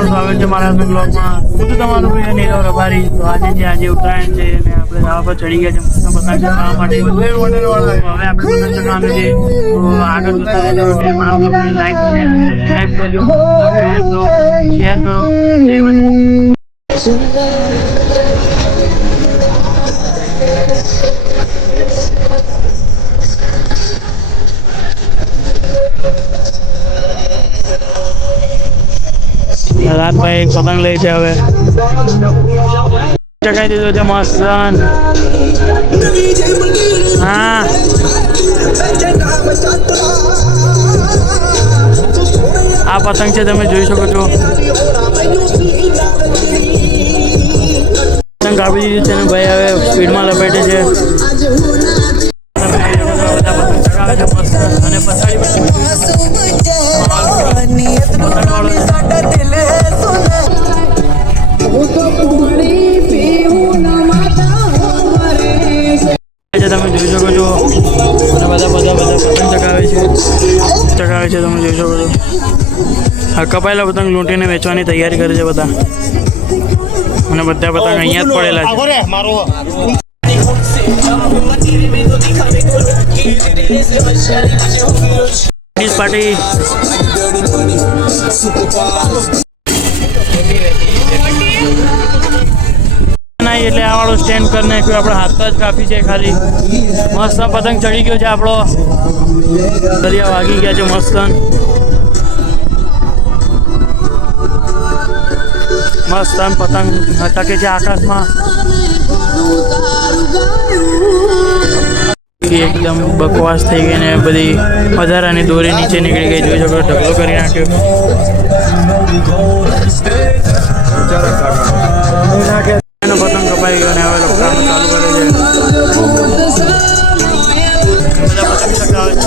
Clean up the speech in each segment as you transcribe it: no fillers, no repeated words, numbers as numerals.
તમારું સ્વાગત છે મારા બ્લોગમાં. હું તો તમારું ભાઈ નીરવ રબારી. તો આજે ઉત્તરાયણ છે અને આપણે ધાબા પર ચડી ગયા છે મસ્ત પતંગ ચગાવવા માટે. હવે આપણે પતંગ ચગાવવાનું છે. તો આગળ જોતા રહેજો. મારા બ્લોગને લાઈક કરજો, શેર કરો. રાતભાઈ એક પતંગ લે છે. હવે ચગાવી દીધો છે મસ્ત. હા આ પતંગ છે, તમે જોઈ શકો છો. પતંગ કાપી દીધી છે ને ભાઈ હવે સ્પીડમાં લપેટે છે. પતંગ ચગાવે છે મસ્ત. અને તમે જોઈ શકો છો. અને બધા પતંગ ચગાવે છે. તમે જોઈ શકો છો. આ કપાયેલા પતંગ લૂંટીને વેચવાની તૈયારી કરે છે બધા. અને બધા પતંગ અહીંયા જ પડેલા છે. પાર્ટી એટલે આ વાળો સ્ટેન્ડ કરી નાખ્યું. આપણે હાથ જ કાપી છે ખાલી. મસ્ત પતંગ ચડી ગયો છે આપણો. દરિયા વાગી ગયા છે મસ્ત. મસ્ત પતંગ ટકે છે આકાશમાં. એકદમ બકવાસ થઈ ગઈ ને બધી વધારાની દોરી નીચે નીકળી ગઈ. જોઈ શકો ઢગલો કરી નાખ્યો. પતંગ કપાઈ ગયો ને હવે લપટાવાનું ચાલુ કરે છે. બધા પતંગ ચગાવે છે.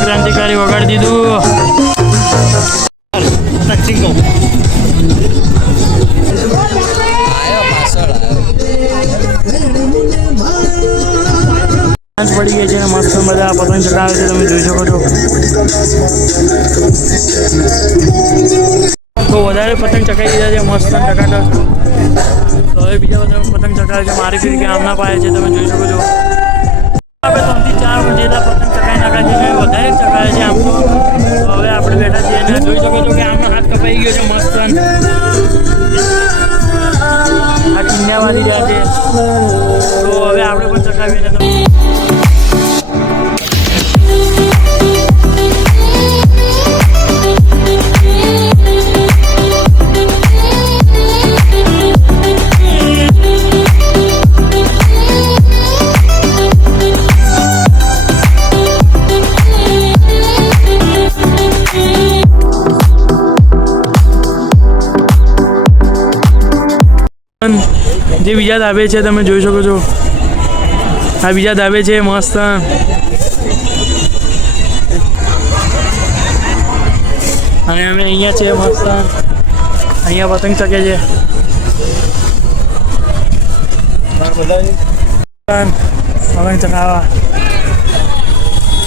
ક્રાંતિકારી વગાડી દીધું. પડી ગઈ છે મસ્ત. બધા પતંગ ચગાવે છે, તમે જોઈ શકો છો. તો વધારે પતંગ ચગાવી દીધા છે મસ્ત ટકાટક. તો હવે બીજા બધા પતંગ ચગાવે છે. મારી ફીર કે આમના પાય છે, તમે જોઈ શકો છો. આપણે 3 થી 4 જેટલા પતંગ ચગાવી નાખ્યા છે. વધારે ચગાવે છે આમ તો. હવે આપણે બેઠા છીએ અને જોઈ શકો છો કે આમનો હાથ કપાઈ ગયો છે મસ્ત. આ કિન્યા વાળી રહ્યા છે. તો હવે આપણે પણ ચગાવીને જે બીજા ધાબે છે, તમે જોઈ શકો છો. આ બીજા ધાબે છે મસ્ત. અને અમે અહીંયા છે મસ્ત. અહીંયા પતંગ ચગે છે. પતંગ ચગાવવા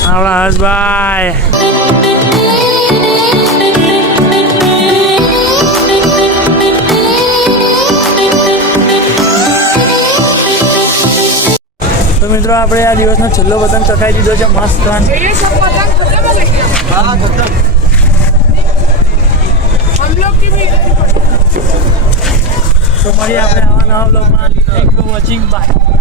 આપણા હર્ષભાઈ. તો મિત્રો આપણે આ દિવસનો છેલ્લો પતંગ ચગાવી દીધો છે મસ્ત. તો મળીએ આપણે આવા નવા બ્લોગમાં. Thank you for watching. By.